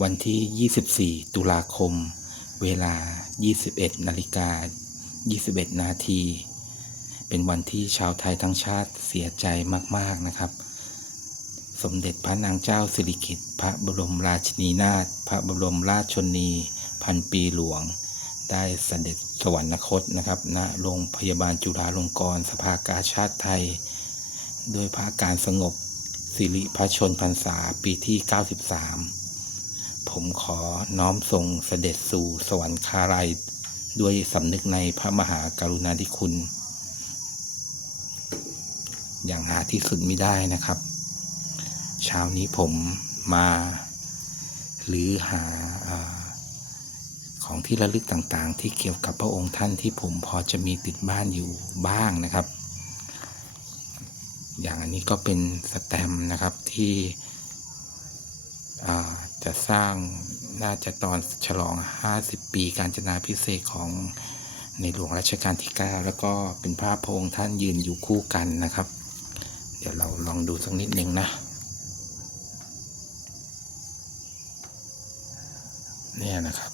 วันที่ 24 ตุลาคม เวลา 21 นาฬิกา 21 นาที เป็นวันที่ชาวไทยทั้งชาติเสียใจมาก ๆ นะครับ สมเด็จพระนางเจ้าสิริกิติ์พระบรมราชินีนาถ พระบรมราชชนี พันปีหลวง ได้เสด็จสวรรคตนะครับณโรงพยาบาลจุฬาลงกรณ์สภากาชาติไทย โดยพระการสงบสิริพระชนพรรษาปีที่ 93 ผมขอน้อมส่งเสด็จสู่สวรรคาลัยด้วยสำนึกในพระมหากรุณาธิคุณ อย่างหาที่สุดไม่ได้นะครับ เช้านี้ผมมา หรือหาอของที่ระลึกต่างๆ ที่เกี่ยวกับพระองค์ท่านที่ผมพอจะมีติดบ้านอยู่บ้างนะครับ อย่างอันนี้ก็เป็นสแตมป์นะครับที่ จะสร้างน่าจะตอนฉลอง 50 ปีการจนาพิเศษของในหลวงรัชกาลที่ 9 แล้วก็เป็นภาพพระองค์ท่านยืนอยู่คู่กันนะครับ เดี๋ยวเราลองดูสักนิดหนึ่งนะ เนี่ยนะครับ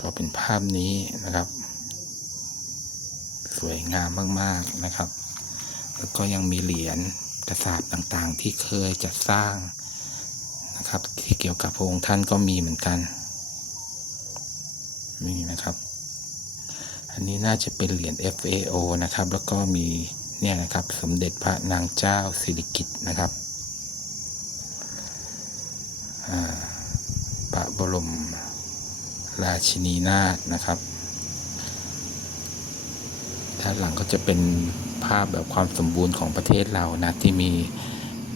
ก็เป็นภาพนี้นะครับ สวยงามมาก ๆนะครับ แล้วก็ยังมีเหรียญ กระสาบต่างๆ ที่เคยจัดสร้างนะครับ ที่เกี่ยวกับพระองค์ท่านก็มีเหมือนกันนี่นะครับ อันนี้น่าจะเป็นเหรียญ FAO นะครับ แล้วก็มีเนี่ยนะครับสมเด็จพระนางเจ้าสิริกิติ์นะครับพระบรมราชินีนาถนะครับ ด้านหลังก็จะเป็น ภาพแบบความสมบูรณ์ของประเทศเรานะที่มี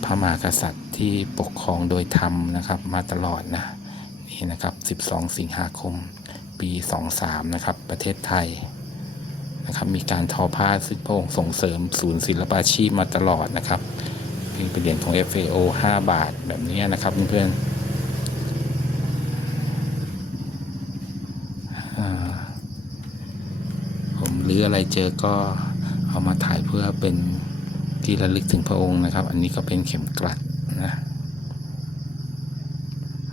พระมหากษัตริย์ที่ปกครองโดยธรรมนะครับ มาตลอดนะนี่นะครับ 12 สิงหาคม ปี 23 นะครับ ประเทศไทยนะครับ มีการทอผ้าซึ่งพระองค์ส่งเสริมศูนย์ศิลปาชีพมาตลอดนะครับนี่เป็นเหรียญของ FAO 5 บาทแบบนี้นะครับเพื่อนๆผมหรืออะไรเจอก็ เอามาถ่ายเพื่อเป็นที่ระลึกถึงพระองค์นะครับ อันนี้ก็เป็นเข็มกลัดนะ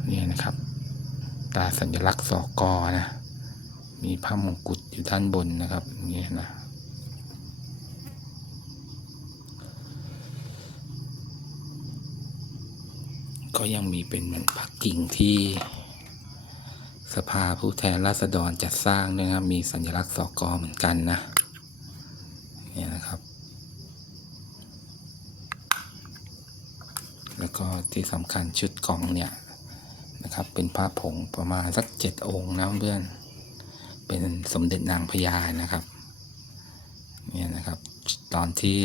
นี่นะครับตาสัญลักษณ์สอกอนะมีพระมงกุฎอยู่ด้านบนนะครับนี่นะก็ยังมีเป็นเหมือนปักกิ่งที่สภาผู้แทนราษฎรจัดสร้างนะครับมีสัญลักษณ์สอกอเหมือนกันนะ นี่นะครับ แล้วก็ที่สำคัญชุดกล่องเนี่ยนะครับ เป็นผ้าผงประมาณสักเจ็ดองค์นะเพื่อน เป็นสมเด็จนางพญานะครับเนี่ยนะครับตอนที่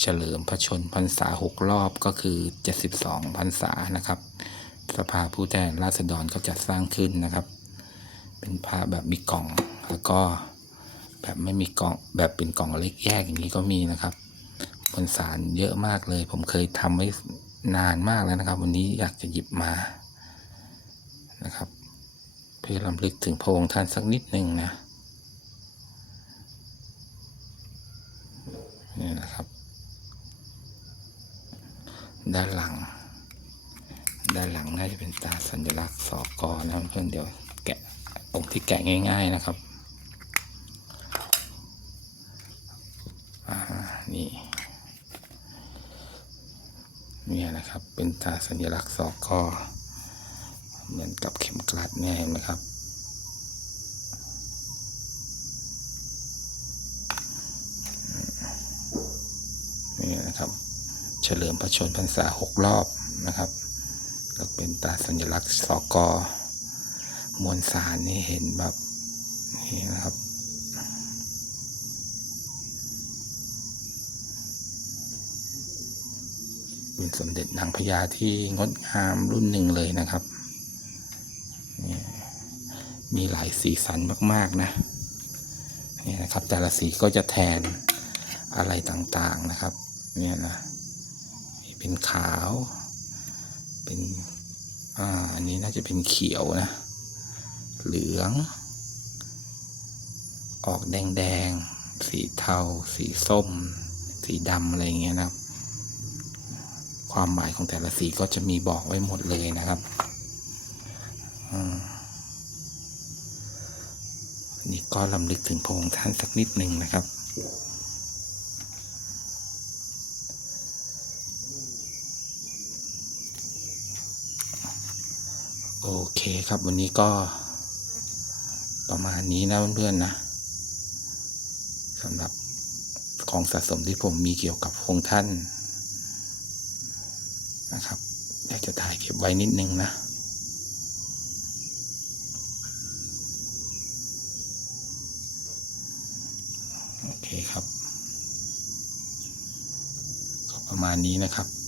เฉลิมพระชนพรรษาหกรอบก็คือ 72พรรษานะครับ สภาผู้แทนราษฎรก็จัดสร้างขึ้นนะครับ เป็นผ้าแบบมีกล่องแล้วก็ แบบไม่มีกล่องแบบเป็นกล่องเล็กแยกอย่างนี้ก็มีนะครับบนสารเยอะมากเลย ผมเคยทำไว้นานมากแล้วนะครับ วันนี้อยากจะหยิบมานะครับ เพื่อรำลึกถึงพระองค์ท่านสักนิดหนึ่งนะนี่นะครับ ด้านหลัง ด้านหลังน่าจะเป็นตาสัญลักษณ์สอกอนะเพื่อนเดี๋ยวแกะองค์ที่แกะง่าย ๆนะครับอ่า นี่เนี่ยนะครับ เป็นตาสัญลักษณ์สอกอเหมือนกับเข็มกลัดเนี่ยเห็นไหมครับ นี่นะครับ เฉลิมพระชนพรรษาหกรอบนะครับแล้วเป็นตาสัญลักษณ์สอกอมวลสารนี่เห็นแบบนี่นะครับ เป็นสมเด็จนางพญาที่งดงามรุ่นหนึ่งเลยนะครับ มีหลายสีสันมากๆนะนี่นะครับ แต่ละสีก็จะแทนอะไรต่างๆนะครับ เนี่ยนะเป็นขาว เป็นอ่าอันนี้น่าจะเป็นเขียวนะ เหลือง ออกแดงๆ สีเทา สีส้ม สีดำอะไรอย่างเงี้ยนะครับ ความหมายของแต่ละสีก็จะมีบอกไว้หมดเลยนะครับอันนี่ก็ลำลึกถึงพระองค์ท่านสักนิดหนึ่งนะครับ โอเคครับวันนี้ก็ประมาณนี้นะเพื่อนๆนะสำหรับของสะสมที่ผมมีเกี่ยวกับพระองค์ท่าน นะครับอยากจะถ่ายเก็บไว้นิดนึงนะโอเคครับ ก็ประมาณนี้นะครับ